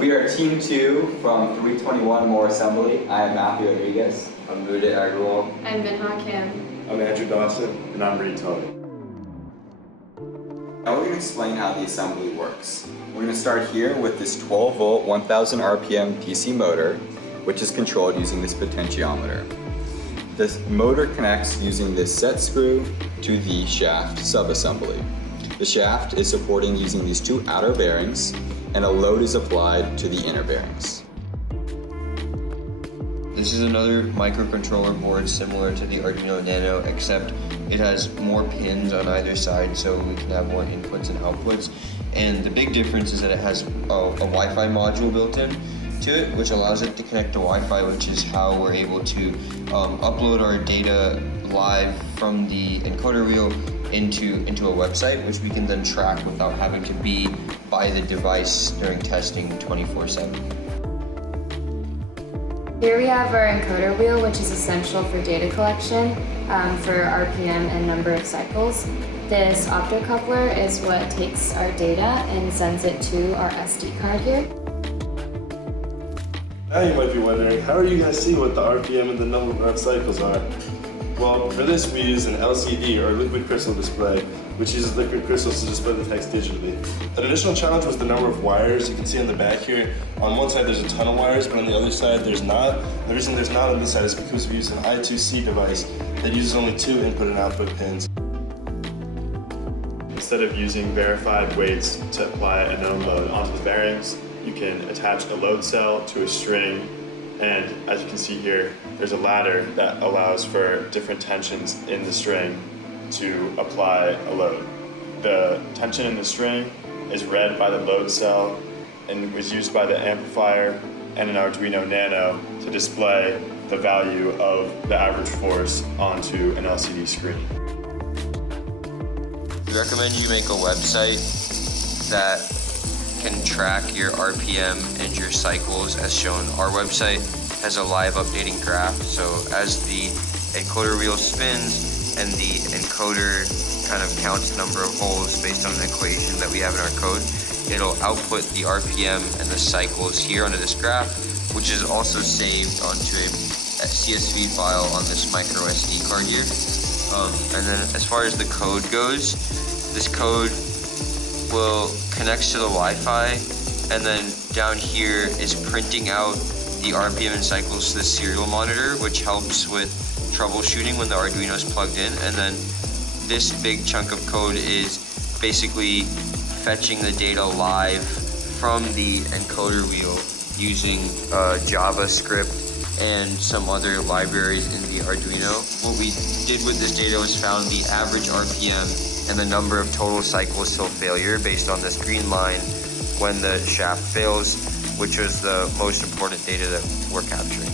We are Team 2 from 321 More Assembly. I am Matthew Rodriguez. I'm Buda Agrawal. I'm Binha Kim. I'm Andrew Dawson. And I'm Reed Tully. Now we're going to explain how the assembly works. We're going to start here with this 12 volt 1000 RPM DC motor, which is controlled using this potentiometer. This motor connects using this set screw to the shaft subassembly. The shaft is supporting using these two outer bearings, and a load is applied to the inner bearings. This is another microcontroller board similar to the Arduino Nano, except it has more pins on either side so we can have more inputs and outputs. And the big difference is that it has a Wi-Fi module built in to it, which allows it to connect to Wi-Fi, which is how we're able to upload our data live from the encoder wheel into a website, which we can then track without having to be by the device during testing 24/7. Here we have our encoder wheel, which is essential for data collection for RPM and number of cycles. This optocoupler is what takes our data and sends it to our SD card here. Now you might be wondering, how are you going to see what the RPM and the number of cycles are? Well, for this we use an LCD, or liquid crystal display, which uses liquid crystals to display the text digitally. An additional challenge was the number of wires. You can see on the back here, on one side there's a ton of wires, but on the other side there's not. The reason there's not on this side is because we use an I2C device that uses only 2 input and output pins. Instead of using verified weights to apply a known load onto the bearings, you can attach a load cell to a string, and as you can see here, there's a ladder that allows for different tensions in the string to apply a load. The tension in the string is read by the load cell and was used by the amplifier and an Arduino Nano to display the value of the average force onto an LCD screen. We recommend you make a website that can track your RPM and your cycles as shown. Our website has a live updating graph, so as the encoder wheel spins and the encoder kind of counts the number of holes based on an equation that we have in our code, it'll output the RPM and the cycles here onto this graph, which is also saved onto a CSV file on this micro SD card here. And then as far as the code goes, this code will connect to the Wi-Fi, and then down here is printing out the RPM and cycles to the serial monitor, which helps with troubleshooting when the Arduino is plugged in. And then this big chunk of code is basically fetching the data live from the encoder wheel using JavaScript and some other libraries in the Arduino. What we did with this data was found the average RPM and the number of total cycles till failure based on this green line when the shaft fails, which was the most important data that we're capturing.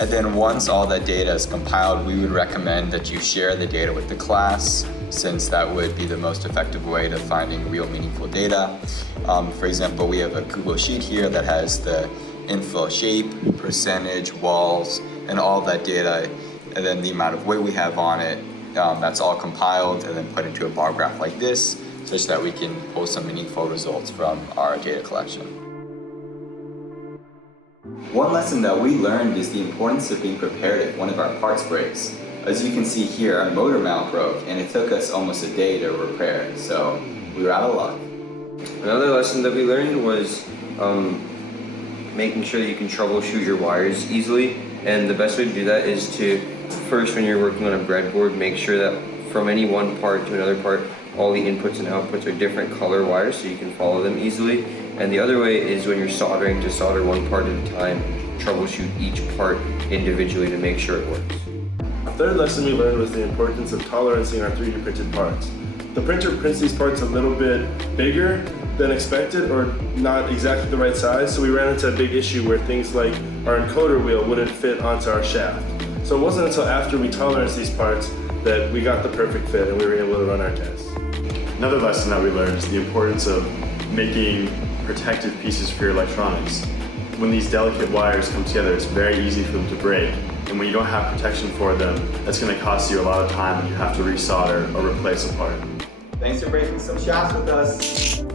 And then once all that data is compiled, we would recommend that you share the data with the class, since that would be the most effective way to finding real meaningful data. For example, we have a Google Sheet here that has the infill shape, percentage, walls, and all that data, and then the amount of weight we have on it. That's all compiled and then put into a bar graph like this, such that we can pull some meaningful results from our data collection. One lesson that we learned is the importance of being prepared if one of our parts breaks. As you can see here, our motor mount broke, and it took us almost a day to repair it, so we were out of luck. Another lesson that we learned was making sure that you can troubleshoot your wires easily, and the best way to do that is to first, when you're working on a breadboard, make sure that from any one part to another part, all the inputs and outputs are different color wires so you can follow them easily. And the other way is when you're soldering, to solder one part at a time, troubleshoot each part individually to make sure it works. A third lesson we learned was the importance of tolerancing our 3D printed parts. The printer prints these parts a little bit bigger than expected, or not exactly the right size, so we ran into a big issue where things like our encoder wheel wouldn't fit onto our shaft. So it wasn't until after we toleranced these parts that we got the perfect fit and we were able to run our tests. Another lesson that we learned is the importance of making protective pieces for your electronics. When these delicate wires come together, it's very easy for them to break. And when you don't have protection for them, that's going to cost you a lot of time when you have to resolder or replace a part. Thanks for breaking some shafts with us.